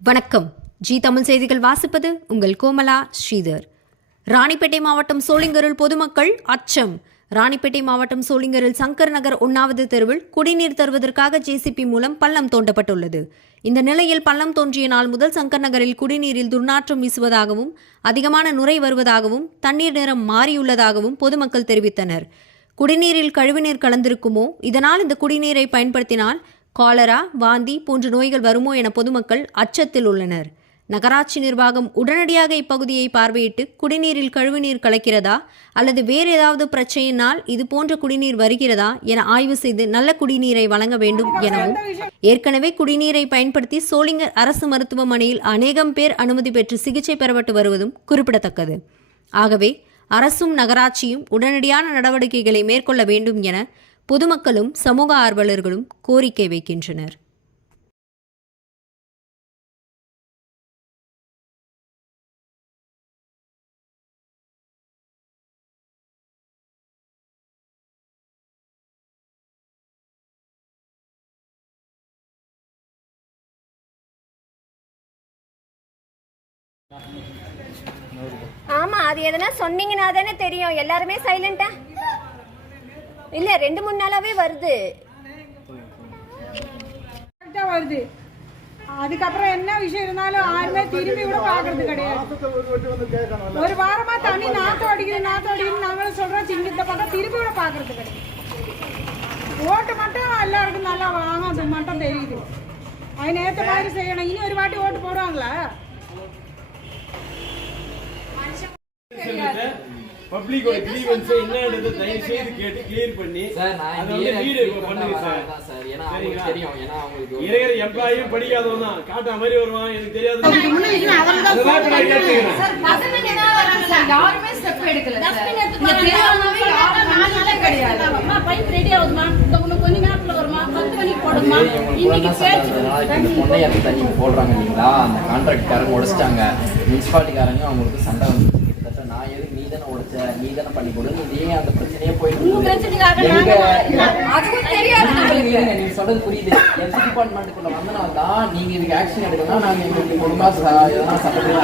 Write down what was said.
வணக்கம். ஜி தமிழ் செய்திகள் வாசிப்பது உங்கள் கோமலா ஸ்ரீதர். ராணிப்பேட்டை மாவட்டம் சோளிங்கரில் பொதுமக்கள் அச்சம். ராணிப்பேட்டை மாவட்டம் சோளிங்கரில் சங்கர் நகர் 1வது தெருவில் குடிநீர் தருவதற்காக ஜேசிபி மூலம் பள்ளம் தோண்டப்பட்டுள்ளது. இந்த நிலையில் பள்ளம் தோன்றிய நாள் முதல் சங்கர் நகரில் குடிநீரில் துர்நாற்றம் வீசுவதாகவும் அதிகமான நுரை வருவதாகவும் தண்ணீர் நிறம் மாறியுள்ளதாகவும் பொதுமக்கள் தெரிவித்தனர். குடிநீரில் கழிவுநீர் கலந்திருக்குமோ, இதனால் இந்த குடிநீரை பயன்படுத்தினால் காலரா, வாந்தி போன்ற நோய்கள் வருமோ என பொதுமக்கள் அச்சத்தில் உள்ளனர். நகராட்சி நிர்வாகம் உடனடியாக இப்பகுதியை பார்வையிட்டு குடிநீரில் கழிவுநீர் கலக்கிறதா அல்லது வேறு ஏதாவது பிரச்சனையினால் இது போன்ற குடிநீர் வருகிறதா என ஆய்வு செய்து நல்ல குடிநீரை வழங்க வேண்டும் எனவும், ஏற்கனவே குடிநீரை பயன்படுத்தி சோளிங்கர் அரசு மருத்துவமனையில் அநேகம் பேர் அனுமதி பெற்று சிகிச்சை பெறப்பட்டு வருவதும் குறிப்பிடத்தக்கது. ஆகவே அரசும் நகராட்சியும் உடனடியான நடவடிக்கைகளை மேற்கொள்ள வேண்டும் என பொதுமக்களும் சமூக ஆர்வலர்களும் கோரிக்கை வைக்கின்றனர். ஆமா, அது எதனா சொன்னீங்கன்னா தானே தெரியும். எல்லாருமே சைலண்டா இல்ல, 2-3 நாளாவே வருது. அதுக்கப்புறம் என்ன விஷயம் இருந்தாலும் யாருமே திரும்பி கூட பாக்குறது கிடையாது. ஒரு வாரமா தண்ணி நாத்தம் அடிக்குது நாங்களும் சொல்றோம். இந்த பக்கம் திரும்பி கூட பாக்குறது கிடையாது. ஓட்டு மட்டும் எல்லாருக்கும் நல்லா வாங்க, அது மட்டும் தெரியுது. அது நேற்று மாதிரி செய்யணும். இனி ஒரு வாட்டி ஓட்டு போடுவாங்களா? பப்ளிக்கோட கிளீவன்ஸ் என்னன்றது தயவு செய்து கேட்டு கிளியர் பண்ணி அதை வந்து வீடியோ பண்ணுங்க சார். இருக்கிற எம்ப்ளாயும் படிக்காதவன் தான் காட்டுற மாதிரி வருவான். எனக்கு தெரியாது. யாருமே ஸ்டெப் எடுக்கல. பைப் ரெடி ஆகுதுமா, கொஞ்ச நேரத்துல வருமா, 10 மணிக்கு போடுமா. இன்னைக்கு தண்ணி போடுறாங்க இல்லைங்களா, அந்த கான்ட்ராக்ட்காரங்க உடைச்சிட்டாங்க. முனிசிபாலிட்டிக்காரங்க அவங்களுக்கு சண்டை வந்து நான் எதுக்கு நீ தானே உடைச்ச, நீ தானே பண்ணி கொடு, நீங்க அந்த பிரச்சனையே போயிட்டு நீங்க சொல்றது புரியுது. எல்சி டிபார்ட்மெண்ட்டுக்குள்ள வந்தனால தான் நீங்க இதுக்கு ஆக்ஷன் எடுக்கணும். நாங்க எங்களுக்கு கொடுங்க எதனா சட்டத்தில்